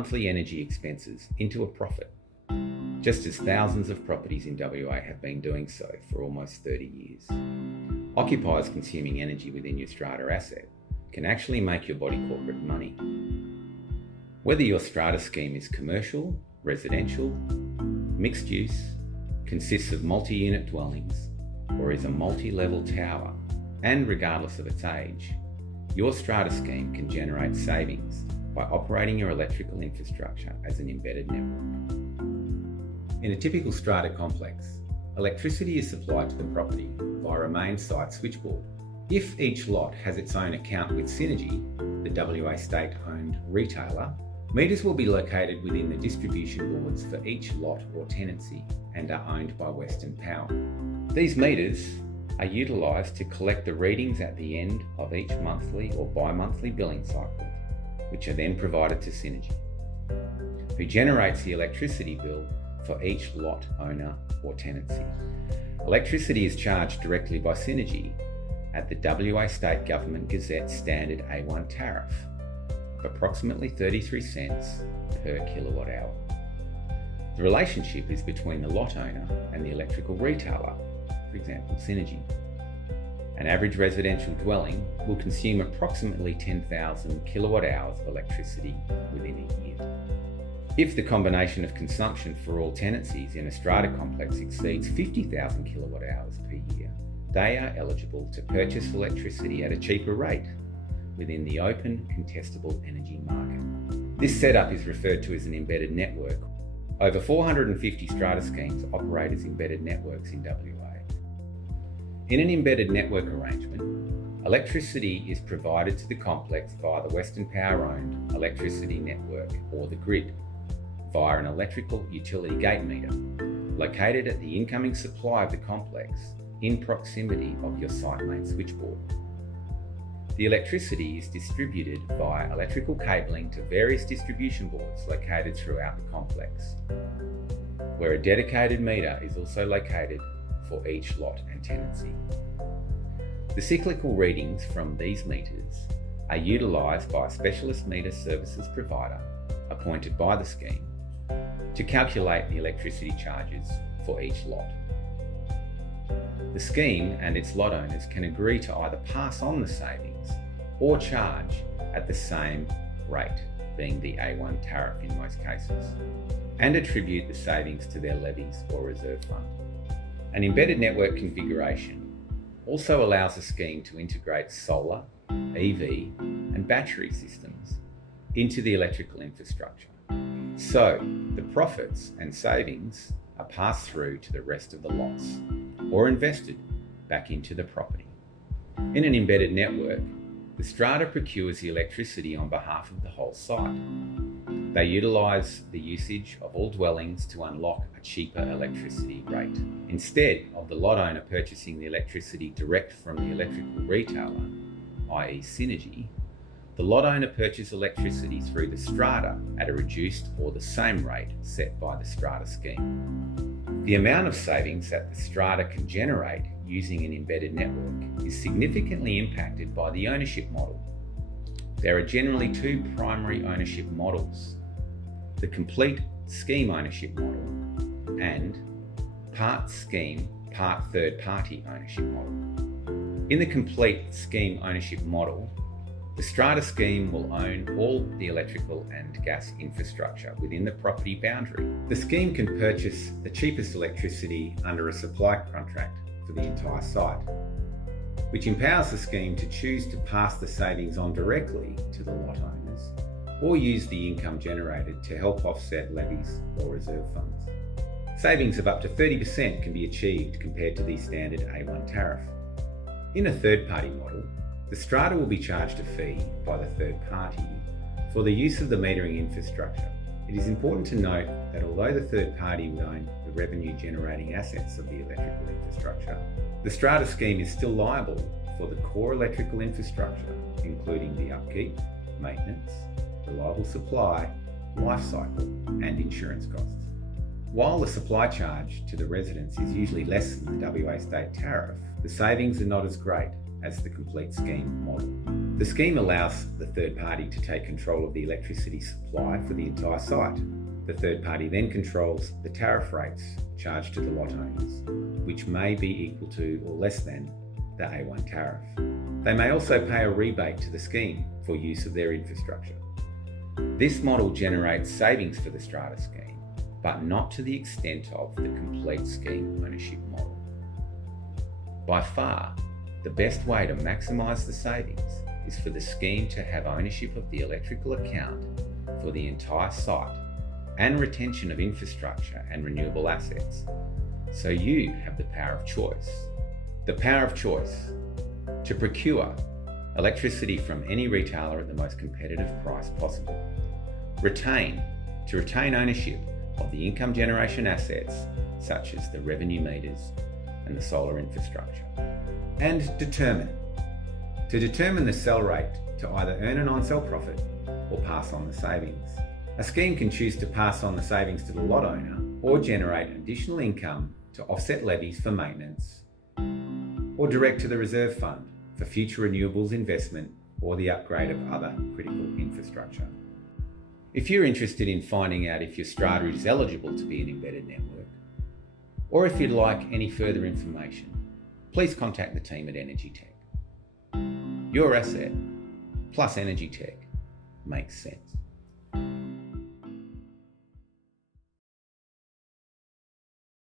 monthly energy expenses into a profit, just as thousands of properties in WA have been doing so for almost 30 years. Occupiers consuming energy within your Strata asset can actually make your body corporate money. Whether your Strata scheme is commercial, residential, mixed use, consists of multi-unit dwellings, or is a multi-level tower, and regardless of its age, your Strata scheme can generate savings by operating your electrical infrastructure as an embedded network. In a typical Strata complex, electricity is supplied to the property via a main site switchboard. If each lot has its own account with Synergy, the WA state-owned retailer, meters will be located within the distribution boards for each lot or tenancy and are owned by Western Power. These meters are utilised to collect the readings at the end of each monthly or bi-monthly billing cycle, which are then provided to Synergy, who generates the electricity bill for each lot owner or tenancy. Electricity is charged directly by Synergy at the WA State Government Gazette Standard A1 tariff of approximately 33 cents per kilowatt hour. The relationship is between the lot owner and the electrical retailer, for example Synergy. An average residential dwelling will consume approximately 10,000 kilowatt hours of electricity within a year. If the combination of consumption for all tenancies in a Strata complex exceeds 50,000 kilowatt hours per year, they are eligible to purchase electricity at a cheaper rate within the open contestable energy market. This setup is referred to as an embedded network. Over 450 Strata schemes operate as embedded networks in WA. In an embedded network arrangement, electricity is provided to the complex via the Western Power-owned electricity network or the grid, via an electrical utility gate meter located at the incoming supply of the complex in proximity of your site main switchboard. The electricity is distributed via electrical cabling to various distribution boards located throughout the complex, where a dedicated meter is also located for each lot and tenancy. The cyclical readings from these meters are utilised by a specialist meter services provider appointed by the scheme to calculate the electricity charges for each lot. The scheme and its lot owners can agree to either pass on the savings or charge at the same rate, being the A1 tariff in most cases, and attribute the savings to their levies or reserve fund. An embedded network configuration also allows a scheme to integrate solar, EV, and battery systems into the electrical infrastructure. So, the profits and savings are passed through to the rest of the lots or invested back into the property. In an embedded network, the Strata procures the electricity on behalf of the whole site. They utilise the usage of all dwellings to unlock a cheaper electricity rate. Instead of the lot owner purchasing the electricity direct from the electrical retailer, i.e. Synergy, the lot owner purchases electricity through the Strata at a reduced or the same rate set by the Strata scheme. The amount of savings that the Strata can generate using an embedded network is significantly impacted by the ownership model. There are generally two primary ownership models: the complete scheme ownership model and part scheme, part third party ownership model. In the complete scheme ownership model, the Strata scheme will own all the electrical and gas infrastructure within the property boundary. The scheme can purchase the cheapest electricity under a supply contract for the entire site, which empowers the scheme to choose to pass the savings on directly to the lot owners or use the income generated to help offset levies or reserve funds. Savings of up to 30% can be achieved compared to the standard A1 tariff. In a third-party model, the Strata will be charged a fee by the third party for the use of the metering infrastructure. It is important to note that although the third party will own the revenue-generating assets of the electrical infrastructure, the Strata scheme is still liable for the core electrical infrastructure, including the upkeep, maintenance, reliable supply, life cycle, and insurance costs. While the supply charge to the residents is usually less than the WA state tariff, the savings are not as great as the complete scheme model. The scheme allows the third party to take control of the electricity supply for the entire site. The third party then controls the tariff rates charged to the lot owners, which may be equal to or less than the A1 tariff. They may also pay a rebate to the scheme for use of their infrastructure. This model generates savings for the Strata scheme, but not to the extent of the complete scheme ownership model. By far, the best way to maximise the savings is for the scheme to have ownership of the electrical account for the entire site and retention of infrastructure and renewable assets, so you have the power of choice. The power of choice to procure electricity from any retailer at the most competitive price possible. To retain ownership of the income generation assets such as the revenue meters and the solar infrastructure. And to determine the sell rate to either earn an on-sell profit or pass on the savings. A scheme can choose to pass on the savings to the lot owner or generate additional income to offset levies for maintenance, or direct to the reserve fund for future renewables investment or the upgrade of other critical infrastructure. If you're interested in finding out if your Strata is eligible to be an embedded network, or if you'd like any further information, please contact the team at Energy Tech. Your asset plus Energy Tech makes sense.